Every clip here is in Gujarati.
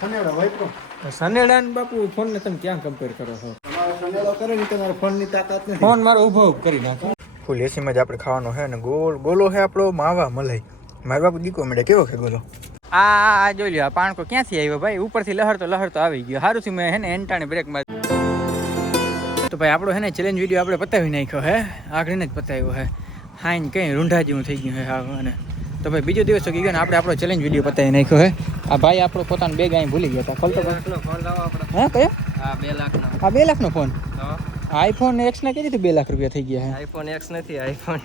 સનેડો વાપરો સનેડા ને બાપુ ફોન ને તમે ક્યાં કમ્પેર કરો છો? સનેડો કરે ને તમારા ફોનની તાકાત નથી. ફોન મારો ઊભો ઊભો કરી નાખો. ફૂલ એસીમાં જ આપણે ખાવાનો છે અને ગોળ ગોલો છે આપણો માવા મલાઈ. મારા બાપુ દીકો મેળે કેવો છે ગોલો? આ આ જોઈ લ્યો આ પાણકો ક્યાંથી આવ્યો ભાઈ? ઉપરથી લહર તો આવી ગયો. સારું મેં હે ને એન્ટાણે બ્રેક મારી તો ભાઈ આપણો હે ને ચેલેન્જ વીડિયો આપણે પતાવી નાખ્યો હે. આગળને જ પતાવ્યો હે. હાઈન કઈ રૂંઢા જેવું થઈ ગયું હે હા અને તો ભાઈ બીજો દિવસ ગયો ને આપણે આપણો ચેલેન્જ વીડિયો પતાવી નાખ્યો હે. આ ભાઈ આપણો પોતાનો બે ગાય ભૂલી ગયા હતા ખોલતો ફોન લાવો આપણે. હા કયો? હા બે લાખનો. આ બે લાખનો ફોન તો? આઈફોન એક્સ ના કીધી બે લાખ રૂપિયા થઈ ગયા હે. આઈફોન એક્સ નથી આઈફોન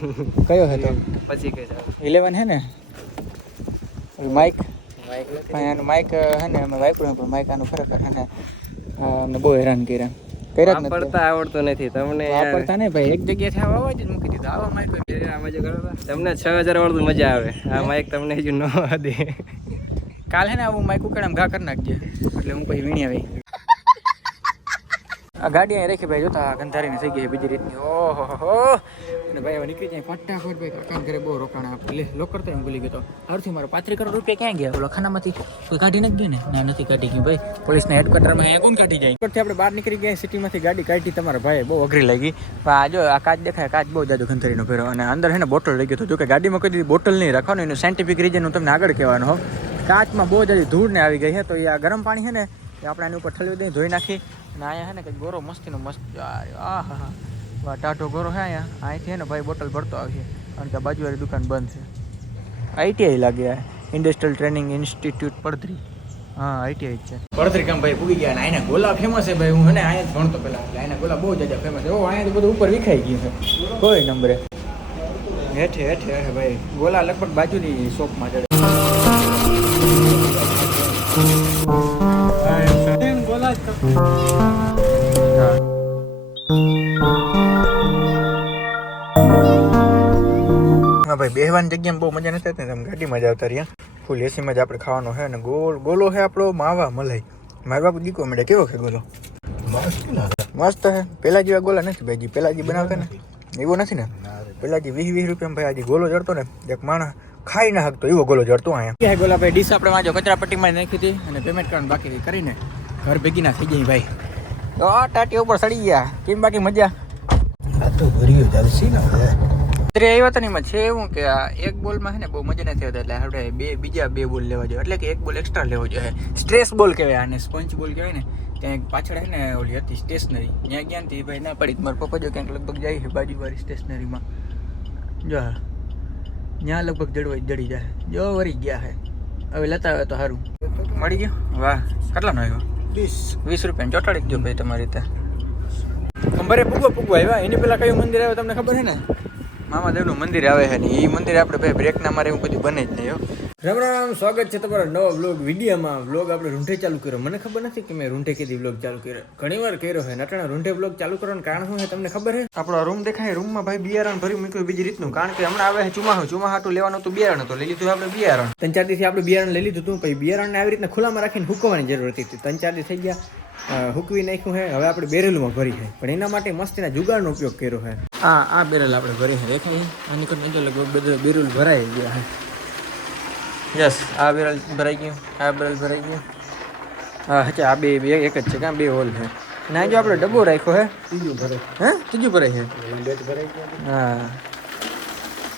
કયો હે તો પછી કઈ જાવ. ઇલેવન હે ને? માઇક માઇક નથી. પણ એનું માઇક હે ને અમે વાપર્યું પણ માઇક આનું ખરેખર હે ને અ, અમને બહુ હેરાન કર્યા. કર્યા નથી. પડતા આવડતો નથી. તમને પડતા નહીં ભાઈ. એક જગ્યાએ આવા અવાજ જ મૂકી દીધો. આવા માઇક એ આ મજા કરો તમને છ હજાર વાળું મજા આવે. આ માઇક તમને હજુ ન દે. કાલે ને આવું માઇક ઉકેડામ ઘા કરી નાખજે. એટલે હું પછી વીણી આવી. આ ગાડી અહીં રાખી ભાઈ જોતા ગંધારીની થઈ ગઈ બીજી રીતની. ઓહો અને ભાઈ હવે નીકળી જાય ફટાફટ ભાઈ. કાકાને ઘરે બહુ રોકાણ આપણે લે લોકર તો એમ ભૂલી ગયો તો. હારથી મારો પાંત્રી કરોડ રૂપિયા ક્યાં ગયા? ઓલા ખાનામાંથી કોઈ કાઢી નથી ગયું ને? નથી કાઢી ગયું ભાઈ. પોલીસના હેડક્વાર્ટરમાં એ કોણ કાઢી જાય? ઉપરથી આપણે બહાર નીકળી ગયા, સિટીમાંથી ગાડી કાઢી, તમારા ભાઈ બહુ અઘરી લાગી. પણ આ જો, આ કાચ દેખાય, કાચ બહુ જાજો ગંધારીનો ભેરો. અને અંદર હે ને બોટલ લઈ ગયો હતો જોકે ગાડીમાં કોઈ બોટલ નહીં રાખવાનું એનું સાયન્ટિફિક રીઝન હું તમને આગળ કહેવાનો હોઉં. કાચમાં બહુ જલ્દી ધૂળ ને આવી ગઈ છે તો એ આ ગરમ પાણી છે ને, એ આપણે આની ઉપર ઠલવી દઈ, ધોઈ નાખી. અને અહીંયા છે ને કંઈક ગોરો મસ્તીનો મસ્ત આ હા હા ટાઢો ગોરો છે અહીંયા. અહીંથી છે ને ભાઈ બોટલ ભરતો આવશે. કારણ કે બાજુવાળી દુકાન બંધ છે. આઈટીઆઈ લાગે આ. Industrial training institute Padadhari. હા આઈટીઆઈ જ છે. પડધરી કામ ભાઈ પૂગી ગયા અને અહીંના ગોલા ફેમસ છે ભાઈ. હું હે ને અહીંયા જ ભણતો પહેલાં એટલે અહીંના ગોલા બહુ જાજા ફેમસ છે. ઓ અહીંયા તો બધું ઉપર વિખાઈ ગયું છે. કોઈ નંબરે. હેઠે હેઠે હેઠે ભાઈ. ગોલા લગભગ બાજુની શોપમાં ચડે હા. હા ભાઈ બેહવાની જગ્યામાં બહુ મજા નથી આવતી ને તમે ગાડીમાં જ આવતા રહ્યા. ફૂલ એસીમાં જ આપણે ખાવાનો છે અને ગોળ ગોલો છે આપણો માવા મલાઈ. મારા બાપુ દીકો મળે કેવો છે ગોલો? મસ્ત છે. પેલા જેવા ગોલા નથી ભાઈ પહેલાં પેલા જે બનાવતા ને એવો નથી ને? પેલા જે વીસ વીસ રૂપિયામાં ભાઈ આજે ગોલો જડતો ને એક માણસ ખાઈ ના શકતો એવો ગોલો જડતો અહીંયા. ક્યાં ગોલા ભાઈ ડીશ આપણે વાંચો કચરા પટ્ટીમાં નાખી હતી અને પેમેન્ટ કરવાનું બાકી કરીને ઘર ભેગી ના થઈ ગઈ ભાઈ. તો આ ટાટી ઉપર સડી ગયા. કેમ બાકી મજા? આ તો ભર્યું ચાલશે ને હવે. અત્યારે આવ્યા હતા ને એમાં છે એવું કે આ એક બોલમાં છે ને બહુ મજા નથી આવતી એટલે આપણે બે બીજા બે બોલ લેવા જોઈએ. એટલે કે એક બોલ એક્સ્ટ્રા લેવો જોઈએ. સ્ટ્રેસ બોલ કહેવાય આને સ્પંચ બોલ કહેવાય ને ત્યાં એક પાછળ છે ને ઓલી હતી સ્ટેશનરી ત્યાં ગયા ને ભાઈ ના પડી. મારા પપ્પા જો ક્યાંક લગભગ જાય છે બાજુવાળી સ્ટેશનરીમાં જો ત્યાં લગભગ જડવાઈ જડી જાય. જો વરી ગયા હે. હવે લેતા આવે તો સારું મળી ગયું? વાહ. કેટલાનો આવ્યો? વીસ. વીસ રૂપિયા. ચોટાડી જ ભાઈ તમારી રીતે ખંભારે પૂગવા પૂગવા આવ્યા. એની પેલા કયું મંદિર આવ્યું તમને ખબર છે ને? મામાદેવનું મંદિર આવે છે ને એ મંદિર આપણે ભાઈ બ્રેક ના મારે એવું બધું બને જ નહીં હો. રામ રામ સ્વાગત છે તમારા નવા વ્લોગ વિડીયોમાં. વ્લોગ આપણે રૂંઠે ચાલુ કર્યો. મને ખબર નથી કે મેં રૂંઠે કીધી વ્લોગ ચાલુ કર્યો. ઘણી વાર કર્યો હોય નટણા રૂંઠે વ્લોગ ચાલુ કરવાનું કારણ શું છે તમને ખબર છે? આપણો રૂમ દેખાય રૂમમાં ભાઈ બિયારણ ભરી મૂક્યું બીજી રીતનું. કારણ કે હમણાં આવે છે ચોમાસું ચોમાહાટું લેવાનું હતું બિયારણ તો લઈ લીધું આપણે બિયારણ. ત્રણ ચાર દિવસથી આપણે બિયારણ લઈ લીધું હતું પછી બિયારણને આવી રીતના ખુલ્લામાં રાખીને ફૂકવાની જરૂર હતી. ત્રણ ચાર દિવસ થઈ ગયા. હુકવી નાખ્યું છે હવે આપણે બેરેલમાં ભરી છે પણ એના માટે મસ્તીના જુગાડનો ઉપયોગ કર્યો છે આ આ બેરલ આપણે ભરી છે દેખાય? આની કરતા જો લગભગ બધું બેરલ ભરાઈ ગયા છે યસ આ બેરલ ભરાઈ ગયું. આ બેરલ ભરાઈ ગયું. હા અચ્છા આ બે બે એક જ છે કાં બે હોલ છે ના આ જો આપણે ડબ્બો રાખ્યો હે. ત્રીજું ભરે હે? ત્રીજું ભરાય છે ભરાઈ ગયા. હા.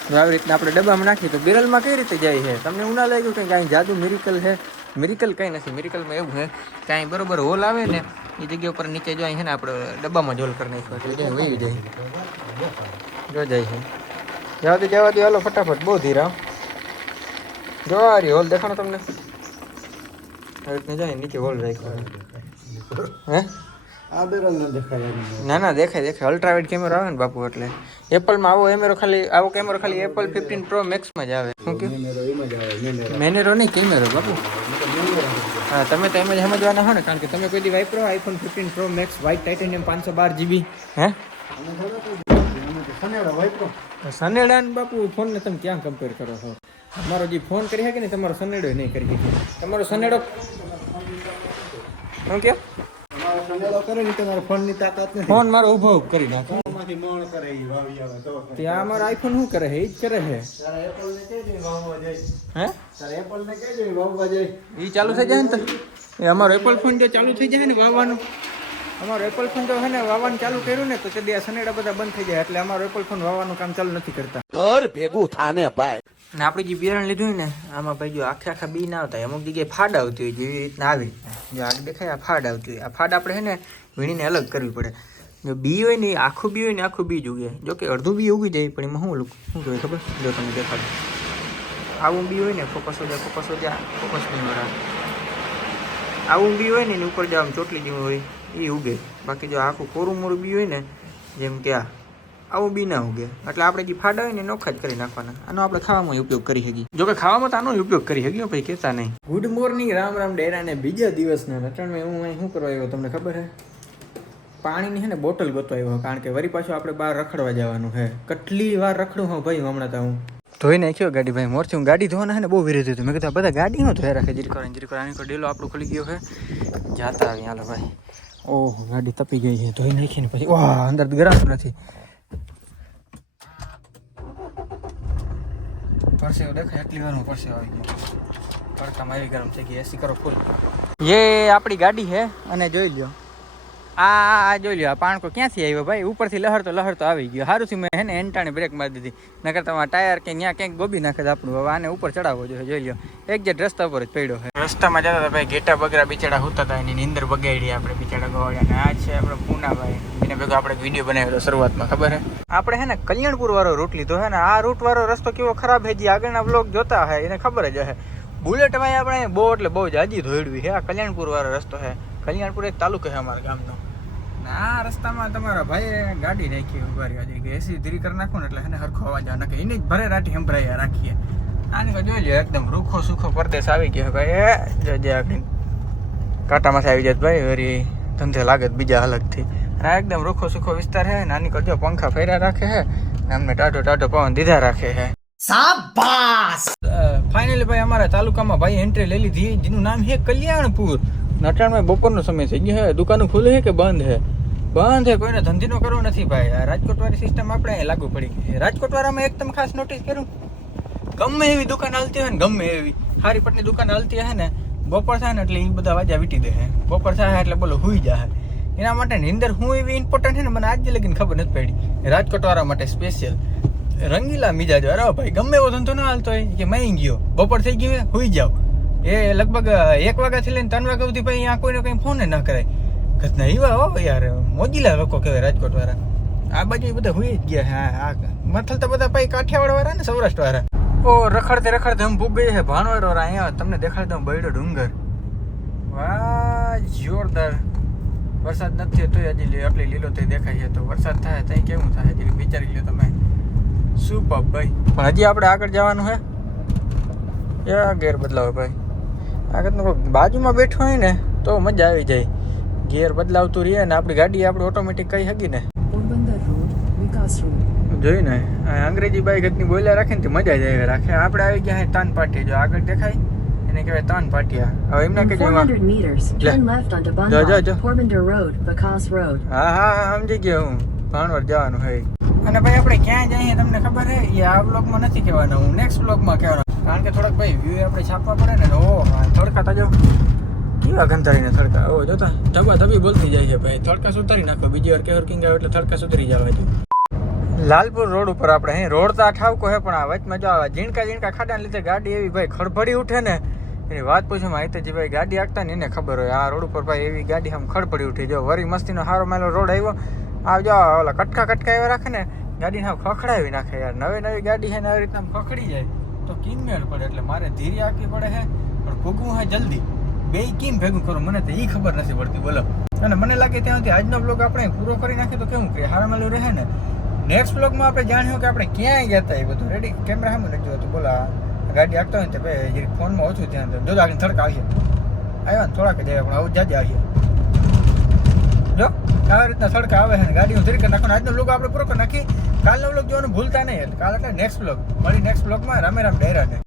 આવી રીતના આપણે ડબ્બામાં નાખીએ તો બેરલમાં કઈ રીતે જાય છે? તમને ઉના લાગ્યું કે કાંઈ જાદુ મિરિકલ છે? મિરિકલ કંઈ નથી. મિરિકલમાં એવું છે, કાંઈ બરોબર હોલ આવે ને, એ જગ્યા ઉપર નીચે જો અહીં છે ને આપણે ડબ્બામાં જોલ કરી નાખ્યો એટલે જાય વહી જાય. જો જાય છે. જવા દે જવા દે હાલો ફટાફટ, બહુ ધીરા જો આ હોલ, દેખાણો તમને? આવી રીતના જાય નીચે હોલ રાખ્યો હે? ન. ના દેખાય દેખાય. અલ્ટ્રાવાઇડ કેમેરો આવે ને બાપુ એટલે. એપલમાં આવો કેમેરો ખાલી આવો કેમેરો ખાલી એપલ ફિફ્ટીન પ્રો મેક્સમાં જ આવે. શું કે મેનેરો નહીં કેમેરો બાપુ. હા તમે તો એમ જ સમજવાના હો ને કારણ કે તમે કોઈ દી વાપરો iPhone fifteen pro max white titanium પાંચસો બાર જીબી હે? સનેડો ને બાપુ ફોન ને તમે ક્યાં કમ્પેર કરો છો? તમારો જે ફોન કરી શકે ને તમારો સનેડો નહીં કરી શકે. તમારો સનેડો શું કે ફોન મારો ઊભો કરી નાખો. કરે ઈ તો ત્યાં અમારો આઈફોન શું કરે છે? એ જ કરે છે. એપલ ને વાવવા હે? એ ચાલુ થઈ જાય ને તો? અમારો એપલ ફોન જો ચાલુ થઈ જાય ને વાવવાનું. અમારો એપલ ફોન જો છે ને વાવવાનું ચાલુ કર્યું ને તો તે આ સનેડા બધા બંધ થઈ જાય એટલે અમારો એપલ ફોન વાવવાનું કામ ચાલુ નથી કરતા. ઘર ભેગું થાને ભાઈ. ને આપણે જે બિયારણ લીધું હોય ને આમાં ભાઈ જો આખે આખા બી ના આવતા. અમુક જગ્યાએ ફાડ આવતી હોય જેવી રીતના આવી જો આગ દેખાય આ ફાડ આવતી હોય. આ ફાડ આપણે છે ને વીણીને અલગ કરવી પડે. જો બી હોય ને આખું બી હોય ને આખું બી જ ઉગે. જો કે અડધું બી ઉગી જાય પણ એમાં શું શું કહેવાય ખબર? જો તમે દેખાડો. આવું બી હોય ને ફોકસ હોય ફોકસ હોય ફોકસ નહીં વરા આવું બી હોય ને એની ઉપર જો આમ ચોટલી જેવું હોય. એ ઉગે. બાકી જો આખું કોરું મોરું બી હોય ને જેમ કે આ આવું બી ના ઉગે. એટલે આપણે જે ફાડા હોય ને નોખા જ કરી નાખવાના. આનો આપણે ખાવામાં ઉપયોગ કરી શકીએ. જો કે ખાવામાં તો આનો ઉપયોગ કરી શકીએ ભાઈ કહેતા નહીં. ગુડ મોર્નિંગ રામ રામ ડેરાને બીજા દિવસના નટણમાં હું અહીં શું કરવા આવ્યો તમને ખબર હે? પાણીની છે ને બોટલ ગોતો આવ્યો કારણ કે વરી પાછું આપણે બહાર રખડવા જવાનું છે કેટલી વાર રખડું હું ભાઈ હમણાં તો હું. ધોઈ નાખ્યો ગાડી ભાઈ મોરથી હું ગાડી ધોવાના છે ને બહુ વિરોધ હતું. મેં કીધું બધા ગાડી હું ધોયા રાખે જીરી કરે જીરી કરે આની ડેલો આપણું ખુલી ગયો છે જાતા આવી હાલો ભાઈ. ઓહ, ગાડી તપી ગઈ છે. ધોઈ નાખીને પછી, વાહ, અંદર ગરમ નથી. પરસેવો દેખાય, એટલી વારમાં પરસેવો આવી ગયો. તડકામાં એવી ગરમ થઈ ગઈ. એસી કરો ફૂલ ये આપણી ગાડી છે, અને જોઈ લ્યો. આ આ જોઈ લ્યો પાણકો ક્યાંથી આવ્યો ભાઈ? ઉપરથી લહર તો લહર તો આવી ગયો. સારું થી મેં હે ને એન્ટાણે બ્રેક મારી દીધી. નકર તમારા ટાયર કે ત્યાં ક્યાંક ગોબી નાખે આપણું. હવે આને ઉપર ચડાવવો જોઈએ, જોઈ લ્યો. એક જે રસ્તા ઉપર જ પડ્યો છે. રસ્તામાં જતા હતા ભાઈ, ઘેટા બગરા બિચારા હોતા હતા. એની નીંદર બગાડી આપણે બિચારા અને આ છે આપણે પૂનાભાઈ. એને ભેગો આપણે વીડિયો બનાવ્યો હતો શરૂઆતમાં, ખબર હે? આપણે હે ને કલ્યાણપુર વાળો રૂટ લીધો હે ને, આ રૂટ વાળો રસ્તો કેવો ખરાબ હે જે આગળના બ્લોક જોતા હે, એને ખબર જ હે. બુલેટ ભાઈ આપણે બહુ, એટલે બહુ જાજી ધોઈડવી છે. આ કલ્યાણપુર વાળો રસ્તો છે. કલ્યાણપુર એક તાલુકો છે અમારા ગામનો. ને આ રસ્તામાં તમારા ભાઈએ ગાડી રાખી ઊભા રહ્યા છે. કે એસી ધીરી કરી નાખો ને એટલે એને હરખો અવાજ આવે. કે એની જ ભરે રાટી સંભળાઈ રાખીએ. આને તો જોઈ લ્યો એકદમ રૂખો સુખો પરદેશ આવી ગયો ભાઈ એ જો કાંટામાંથી આવી જાય ભાઈ વરી ધંધે લાગે બીજા અલગથી અને આ એકદમ રૂખો સુખો વિસ્તાર છે નાની કરજો પંખા ફેર્યા રાખે છે ને અમને ટાટો ટાટો પવન દીધા રાખે છે. ફાઇનલી ભાઈ અમારા તાલુકામાં ભાઈ એન્ટ્રી લઈ લીધી જેનું નામ છે કલ્યાણપુર. નટાણમાં બપોરનો સમય થઈ ગયો હે. દુકાનો ખુલ્લે છે કે બંધ છે બંધ છે કોઈને ધંધીનો કરવો નથી ભાઈ. આ રાજકોટ વાળી સિસ્ટમ આપણે લાગુ પડી ગઈ છે. રાજકોટ એકદમ ખાસ નોટિસ કર્યું? ગમે એવી દુકાન હાલતી હોય ને, ગમે એવી. હારી પટની દુકાન હાલતી હે ને, બપોર થાય ને એટલે એ બધા વાજા વીટી દે હે. બપોર થાય એટલે બોલો હુઈ જાય એના માટે નિંદર હું એવી ઇમ્પોર્ટન્ટ છે ને, મને આજે લગીને ખબર નથી પડી. રાજકોટ વાળા માટે સ્પેશિયલ રંગીલા મિજાજ અરે ભાઈ, ગમે એવો ધંધો ના હાલતો હોય કે મેં ગયો બપોર થઈ ગયું હુઈ જાવ એ લગભગ એક વાગ્યાથી લઈને ત્રણ વાગ્યા સુધી ભાઈ અહીંયા કોઈને કંઈ ફોન ના કરાય. ઘટના એવા હો યાર મોજીલા લોકો કહેવાય રાજકોટ વાળા આ બાજુ બધા હુઈ જ ગયા હા આ મથલ તો બધા પછી કાઠિયાવાડ વાળા ને સૌરાષ્ટ્ર વાળા. ઓ, રખડતે રખડતે હમ ભૂગ ગઈ છે ભાણવડ વાળા, અહીંયા તમને દેખાડી દઉં બૈડો ડુંગર. વાહ, જોરદાર. વરસાદ નથી તો હજી આટલી લીલો થઈ દેખાય છે, તો વરસાદ થાય, ત્યાં કેવું થાય, હજી વિચારી લો તમે. સુપર ભાઈ. પણ હજી આપણે આગળ જવાનું છે. યા ગેર બદલાવ ભાઈ? આગળ કોઈ બાજુમાં બેઠો હોય ને તો મજા આવી જાય. ગેર બદલાવતું રહીએ ને આપણી ગાડી આપણે ઓટોમેટિક કઈ હકી ને. જોયું ને અંગ્રેજી બાઈક એટલી બોલ્યા રાખે ને મજા જ આવી. રાખે આપણે આવી ગયા તાન પાટી જો આગળ દેખાય એને કહેવાય તાન પાટિયા. હવે એમને કે કહેજો એમાં. 400 meters, લે. turn left onto જો, જો, જો. હા હા સમજી ગયો હું. ભાણવડ જવાનું હોય. અને ભાઈ આપણે ક્યાં જઈએ તમને ખબર હે? એ આ બ્લોગમાં નથી કહેવાનું હું. નેક્સ્ટ બ્લોગમાં કહેવાનું કારણ કે થોડાક ભાઈ વ્યૂ આપણે છાપવા પડે ને ઓ તડકા તાજો. કેવા ગંધારીને તડકા? ઓ જોતા ધબા ધબી બોલતી જાય છે ભાઈ. તડકા સુધારી નાખો. બીજી વાર કેવર કિંગ આવે એટલે તડકા સુધરી જવા લાલપુર રોડ ઉપર આપણે અહીં રોડ તો આ કહે હે પણ આ વચમાં જો આવે ઝીણકા ઝીણકા ખાડાને લીધે ગાડી એવી ભાઈ ખડભડી ઉઠે ને, એની વાત પૂછું માહિતીજી ભાઈ ગાડી આગતા ને એને ખબર હોય. આ રોડ ઉપર ભાઈ એવી ગાડી આમ ખડભડી ઉઠી. જો વરી મસ્તીનો હારો મેલો રોડ આવ્યો. આ જો ઓલા કટકા કટકા એવા રાખે ને, ગાડીને આમ ખખડાવી નાખે યાર. નવી નવી ગાડી છે ને આવી રીતના ખખડી જાય. તો કિનમેળ પડે એટલે મારે ધીરે આંકવી પડે છે પણ ભોગવું હે જલ્દી. બે કેમ ભેગું કરું, મને તો એ ખબર નથી પડતી, બોલો. અને મને લાગે ત્યાં સુધી આજનો બ્લોગ આપણે પૂરો કરી નાખીએ તો કેવું કરીએ હારા મેલું રહે ને. નેક્સ્ટ બ્લોગમાં આપણે જાણ્યું કે આપણે ક્યાં ગયા હતા એ બધું. રેડી કેમેરા સામે નથી જોતું બોલો ગાડી આગતા હોય ને ભાઈ ફોનમાં ઓછું દો. જો આગળ થડક આવીએ. આવ્યા ને થોડાક જ પણ આવું જાજે આવીએ. જો, આવી રીતના થડકા આવે છે ગાડીઓ કરી નાખો આજનો બ્લોગ આપણે પૂરો કરી નાખી કાલનો બ્લોગ જોવાનું ભૂલતા નહીં, કાલ એટલે નેક્સ્ટ બ્લોગ મળી નેક્સ્ટ બ્લોગમાં રામે રામ ડેરા ને